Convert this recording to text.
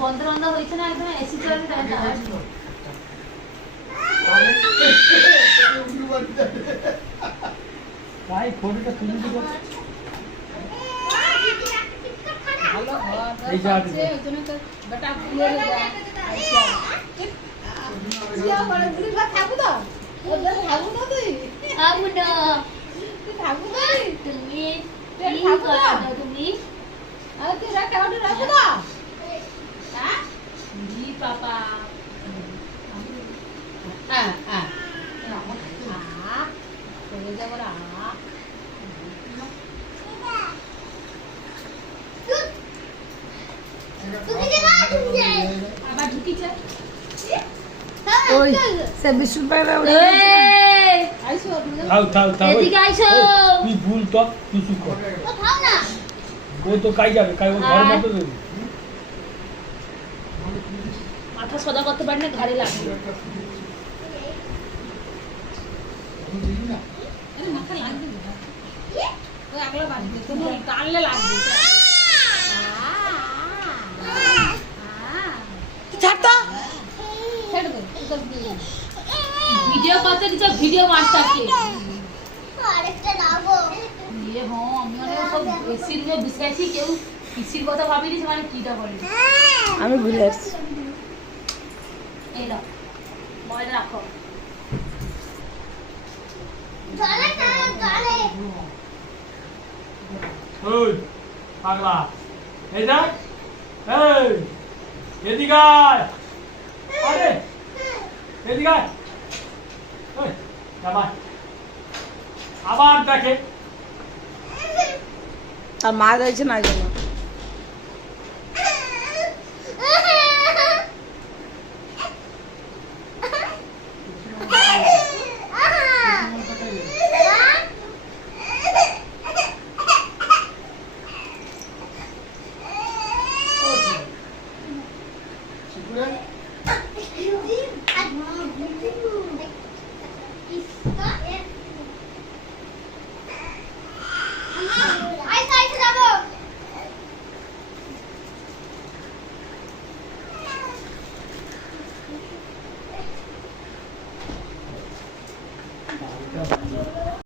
বন্ধ বন্ধ হয়েছে না একদম এসি চলে ভাই ফটোটা তুলে দিবো ভালো এই যা আছে ওজন্য তো বেটা পুরো যায় সিয়া বড় বুড়ি বা থাকু তো ওদের থাকু তো তুই থাকু না তুই থাকু না তুমি তুই থাকু না তুমি আর তুই রাখা ওটা রাখু না হ্যাঁ জি পাপা হ্যাঁ হ্যাঁ করে যাব না আবার ঢুকিছে ওই সে বিশুর পায়রা ওই আইছো থাও এদিকে আইছো তুই ভুল তো তুই চুপ কর ও থাম না ও তো কাই যাবে কাই ও ঘর মতো দেবে মাথা সদা করতে পারি না ঘাড়ে লাগবে আরে মাথা লাগবে না ওই আগলা বাড়িতে তুমি টানলে লাগবে ছাড় তো ছেড়ে দে ভিডিও করতে দিছো ভিডিও মাস্টারকে আরেকটা দাও ইয়ে হ্যাঁ আমি অনেক সব এসির নিয়ে বিছাইছি কেউ পিসির কথা ভাবিনি মানে কিটা বলে আমি ভুলে আসছি এই দাও ময়দা রাখো ওই পাগলা এই দেখ এই এদিকে আয় আরে এদিকে আয় ওই আবার দেখে আর মা যাইছে না জন্য